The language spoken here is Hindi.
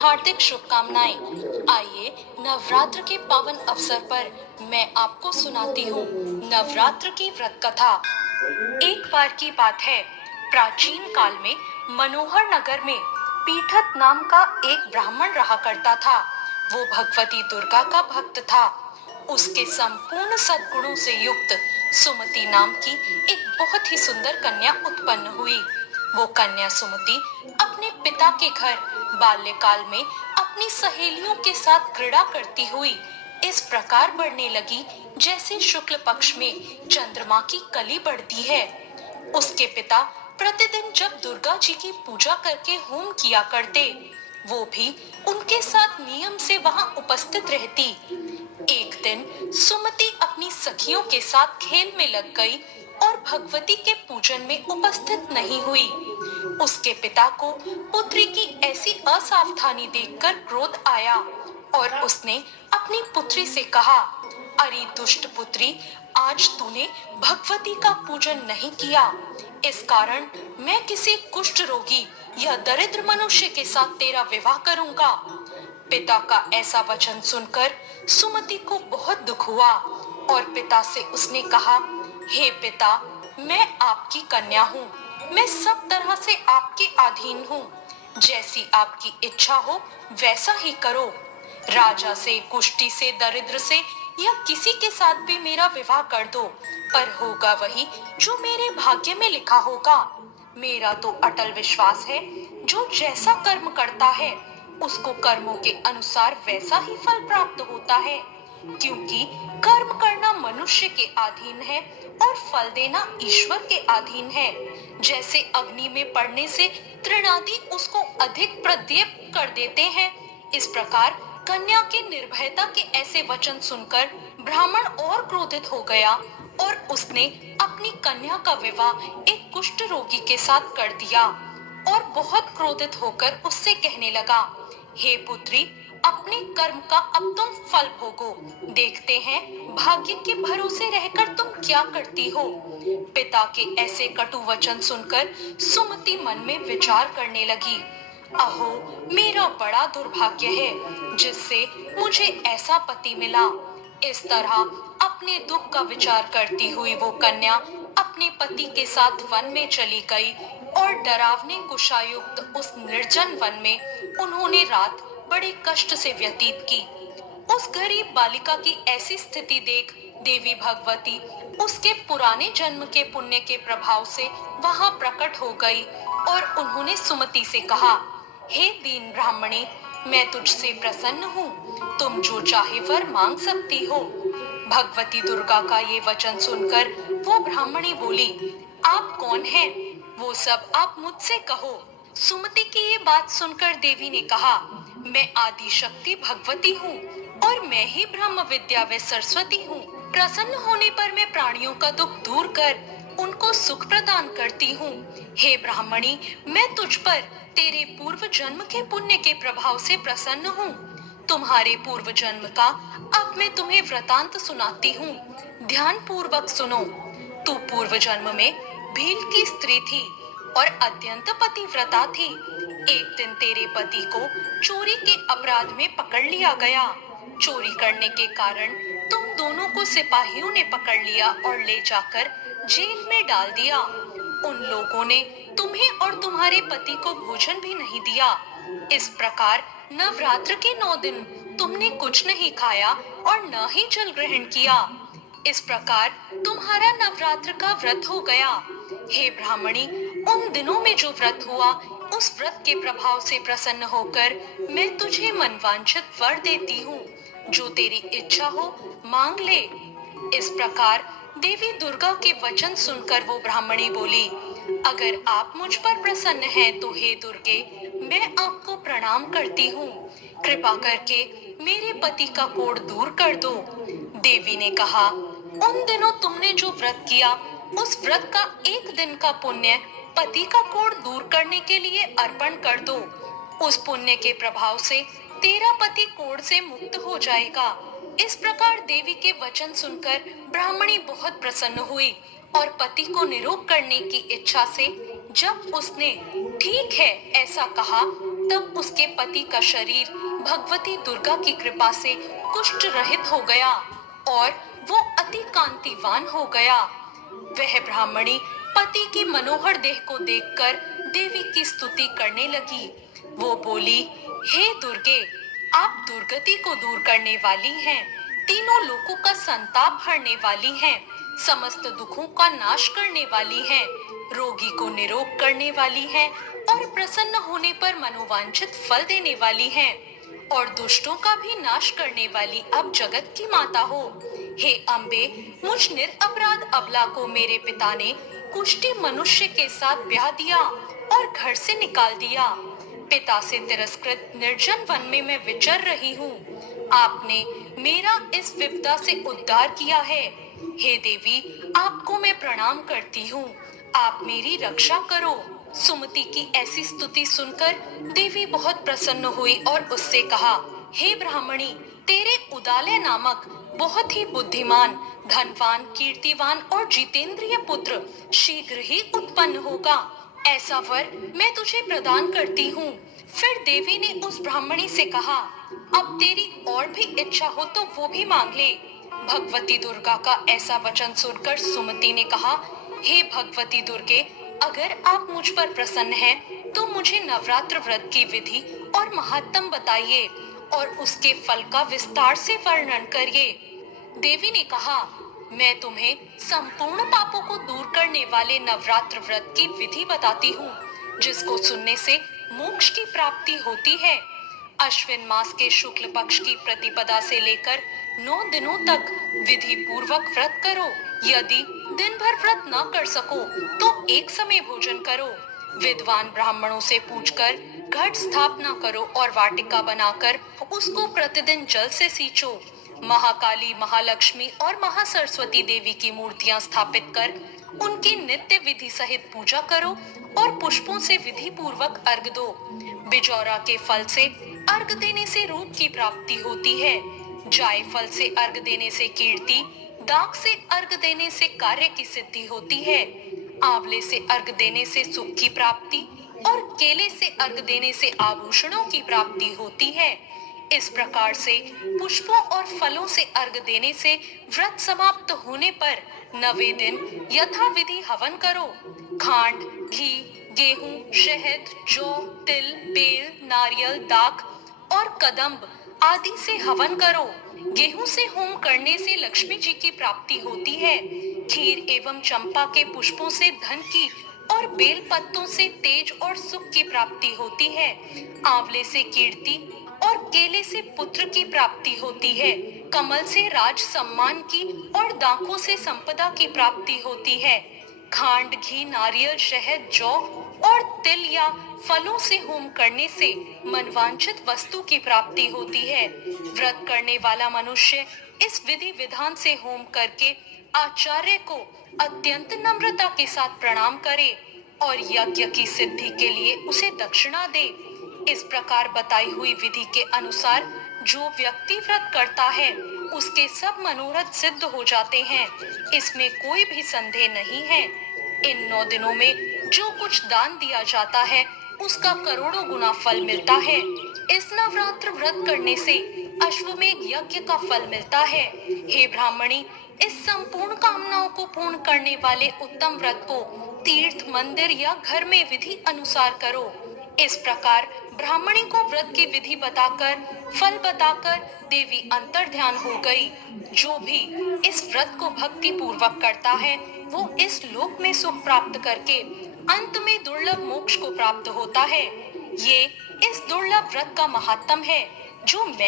हार्दिक शुभकामनाएं। आइए नवरात्र के पावन अवसर पर मैं आपको सुनाती हूँ नवरात्र की व्रत कथा। एक बार की बात है, प्राचीन काल में मनोहर नगर में पीठत नाम का एक ब्राह्मण रहा करता था। वो भगवती दुर्गा का भक्त था। उसके संपूर्ण सद्गुणों से युक्त सुमति नाम की एक बहुत ही सुंदर कन्या उत्पन्न हुई। वो कन्या सुमति अपने पिता के घर बाल्यकाल में अपनी सहेलियों के साथ क्रीड़ा करती हुई इस प्रकार बढ़ने लगी जैसे शुक्ल पक्ष में चंद्रमा की कली बढ़ती है। उसके पिता प्रतिदिन जब दुर्गा जी की पूजा करके होम किया करते, वो भी उनके साथ नियम से वहां उपस्थित रहती। एक दिन सुमति अपनी सखियों के साथ खेल में लग गई और भगवती के पूजन में उपस्थित नहीं हुई। उसके पिता को पुत्री की ऐसी असावधानी देखकर क्रोध आया और उसने अपनी पुत्री से कहा, अरे दुष्ट पुत्री, आज तूने भगवती का पूजन नहीं किया। इस कारण मैं किसी कुष्ठ रोगी या दरिद्र मनुष्य के साथ तेरा विवाह करूंगा। पिता का ऐसा वचन सुनकर सुमति को बहुत दुख हुआ और पिता से उसने कहा, हे पिता, मैं आपकी कन्या हूँ। मैं सब तरह से आपके अधीन हूँ। जैसी आपकी इच्छा हो वैसा ही करो। राजा से, कुष्ठी से, दरिद्र से या किसी के साथ भी मेरा विवाह कर दो, पर होगा वही जो मेरे भाग्य में लिखा होगा। मेरा तो अटल विश्वास है, जो जैसा कर्म करता है उसको कर्मों के अनुसार वैसा ही फल प्राप्त होता है, क्योंकि कर्म करना मनुष्य के अधीन है और फल देना ईश्वर के अधीन है। जैसे अग्नि में पड़ने से तृणादि उसको अधिक प्रदीप्त कर देते हैं, इस प्रकार कन्या की निर्भयता के ऐसे वचन सुनकर ब्राह्मण और क्रोधित हो गया और उसने अपनी कन्या का विवाह एक कुष्ठ रोगी के साथ कर दिया और बहुत क्रोधित होकर उससे कहने लगा, हे पुत्री, अपने कर्म का अब तुम फल भोगो। देखते हैं भाग्य के भरोसे रहकर तुम क्या करती हो। पिता के ऐसे कटु वचन सुनकर सुमति मन में विचार करने लगी, अहो, मेरा बड़ा दुर्भाग्य है जिससे मुझे ऐसा पति मिला। इस तरह अपने दुख का विचार करती हुई वो कन्या अपने पति के साथ वन में चली गई और डरावने कुशायुक्त उस निर्जन वन में उन्होंने रात बड़े कष्ट से व्यतीत की। उस गरीब बालिका की ऐसी स्थिति देख देवी भगवती उसके पुराने जन्म के पुण्य के प्रभाव से वहां प्रकट हो गई और उन्होंने सुमति से कहा, हे दीन ब्राह्मणी, मैं तुझसे प्रसन्न हूँ। तुम जो चाहे वर मांग सकती हो। भगवती दुर्गा का ये वचन सुनकर वो ब्राह्मणी बोली, आप कौन हैं? वो सब आप मुझसे कहो। सुमति की ये बात सुनकर देवी ने कहा, मैं आदि शक्ति भगवती हूँ और मैं ही ब्रह्म विद्या व सरस्वती हूँ। प्रसन्न होने पर मैं प्राणियों का दुख दूर कर उनको सुख प्रदान करती हूँ। हे ब्राह्मणी, मैं तुझ पर तेरे पूर्व जन्म के पुण्य के प्रभाव से प्रसन्न हूँ। तुम्हारे पूर्व जन्म का अब मैं तुम्हें वृतांत सुनाती हूँ। ध्यान पूर्वक सुनो। तू पूर्व जन्म में भील की स्त्री थी और अत्यंत पतिव्रता थी। एक दिन तेरे पति को चोरी के अपराध में पकड़ लिया गया। चोरी करने के कारण तुम दोनों को सिपाहियों ने पकड़ लिया और ले जाकर जेल में डाल दिया। उन लोगों ने तुम्हें और तुम्हारे पति को भोजन भी नहीं दिया। इस प्रकार नवरात्र के 9 दिन तुमने कुछ नहीं खाया और न ही जल ग्रहण किया। इस प्रकार तुम्हारा नवरात्र का व्रत हो गया। हे ब्राह्मणी, उन दिनों में जो व्रत हुआ, उस व्रत के प्रभाव से प्रसन्न होकर मैं तुझे मनवांछित वर देती हूँ। जो तेरी इच्छा हो मांग ले। इस प्रकार देवी दुर्गा के वचन सुनकर वो ब्राह्मणी बोली, अगर आप मुझ पर प्रसन्न हैं तो हे दुर्गे, मैं आपको प्रणाम करती हूँ। कृपा करके मेरे पति का कोढ़ दूर कर दो। देवी ने कहा, उन दिनों तुमने जो व्रत किया, उस व्रत का एक दिन का पुण्य पति का कोढ़ दूर करने के लिए अर्पण कर दो। उस पुण्य के प्रभाव से तेरा पति कोढ़ से मुक्त हो जाएगा। इस प्रकार देवी के वचन सुनकर ब्राह्मणी बहुत प्रसन्न हुई और पति को निरोग करने की इच्छा से जब उसने ठीक है ऐसा कहा, तब उसके पति का शरीर भगवती दुर्गा की कृपा से कुष्ठ रहित हो गया और वो अति कांतिवान हो गया। वह ब्राह्मणी पति की मनोहर देह को देखकर देवी की स्तुति करने लगी। वो बोली, हे दुर्गे, आप दुर्गति को दूर करने वाली हैं, तीनों लोकों का संताप हरने वाली हैं, समस्त दुखों का नाश करने वाली हैं, रोगी को निरोग करने वाली हैं और प्रसन्न होने पर मनोवांछित फल देने वाली हैं और दुष्टों का भी नाश करने वाली अब जगत की माता हो। हे अम्बे, मुझ निरपराध अबला को मेरे पिता ने कुष्ठी मनुष्य के साथ ब्याह दिया और घर से निकाल दिया। पिता से तिरस्कृत निर्जन वन में मैं विचर रही हूँ। आपने मेरा इस विपदा से उद्धार किया है। हे देवी, आपको मैं प्रणाम करती हूँ, आप मेरी रक्षा करो। सुमति की ऐसी स्तुति सुनकर देवी बहुत प्रसन्न हुई और उससे कहा, हे ब्राह्मणी, तेरे उदालय नामक बहुत ही बुद्धिमान, धनवान, कीर्तिवान और जितेंद्रिय पुत्र शीघ्र ही उत्पन्न होगा। ऐसा वर मैं तुझे प्रदान करती हूँ। फिर देवी ने उस ब्राह्मणी से कहा, अब तेरी और भी इच्छा हो तो वो भी मांग ले। भगवती दुर्गा का ऐसा वचन सुनकर सुमति ने कहा, हे भगवती दुर्गे, अगर आप मुझ पर प्रसन्न हैं, तो मुझे नवरात्र व्रत की विधि और महात्म बताइए और उसके फल का विस्तार से वर्णन करिए। देवी ने कहा, मैं तुम्हें संपूर्ण पापों को दूर करने वाले नवरात्र व्रत की विधि बताती हूँ, जिसको सुनने से मोक्ष की प्राप्ति होती है। अश्विन मास के शुक्ल पक्ष की प्रतिपदा से लेकर 9 दिनों तक विधि पूर्वक व्रत करो। यदि दिन भर व्रत न कर सको तो एक समय भोजन करो। विद्वान ब्राह्मणों से पूछकर घट स्थापना करो और वाटिका बनाकर उसको प्रतिदिन जल से सींचो। महाकाली, महालक्ष्मी और महासरस्वती देवी की मूर्तियां स्थापित कर उनकी नित्य विधि सहित पूजा करो और पुष्पों से विधि पूर्वक अर्घ दो। बिजौरा के फल से अर्घ देने से रूप की प्राप्ति होती है। जायफल से अर्घ देने से कीर्ति, दाख से अर्घ देने से कार्य की सिद्धि होती है, आंवले से अर्घ देने से सुख की प्राप्ति और केले से अर्घ देने से आभूषणों की प्राप्ति होती है। इस प्रकार से पुष्पों और फलों से अर्घ देने से व्रत समाप्त होने पर 9वें दिन यथाविधि हवन करो। खांड, घी, गेहूं, शहद, जौ, तिल, बेल, नारियल, दाख और कदम्ब आदि से हवन करो। गेहूं से होम करने से लक्ष्मी जी की प्राप्ति होती है। खीर एवं चंपा के पुष्पों से धन की और बेल पत्तों से तेज और सुख की प्राप्ति होती है। आंवले से कीर्ति और केले से पुत्र की प्राप्ति होती है। कमल से राज सम्मान की और दाखों से संपदा की प्राप्ति होती है। खांड, घी, नारियल, शहद, जौ और तिल या फलों से होम करने से मनवांछित वस्तु की प्राप्ति होती है। व्रत करने वाला मनुष्य इस विधि विधान से होम करके आचार्य को अत्यंत नम्रता के साथ प्रणाम करे और यज्ञ की सिद्धि के लिए उसे दक्षिणा दे। इस प्रकार बताई हुई विधि के अनुसार जो व्यक्ति व्रत करता है उसके सब मनोरथ सिद्ध हो जाते हैं। इसमें कोई भी संदेह नहीं है। इन 9 दिनों में जो कुछ दान दिया जाता है उसका करोड़ों गुना फल मिलता है। इस नवरात्र व्रत करने से अश्वमेघ यज्ञ का फल मिलता है। हे ब्राह्मणी, इस संपूर्ण कामनाओं को पूर्ण करने वाले उत्तम व्रत को तीर्थ, मंदिर या घर में विधि अनुसार करो। इस प्रकार ब्राह्मणी को व्रत की विधि बताकर, फल बताकर देवी अंतर ध्यान हो गई। जो भी इस व्रत को भक्ति पूर्वक करता है वो इस लोक में सुख प्राप्त करके अंत में दुर्लभ मोक्ष को प्राप्त होता है। ये इस दुर्लभ व्रत का महात्म है जो मैं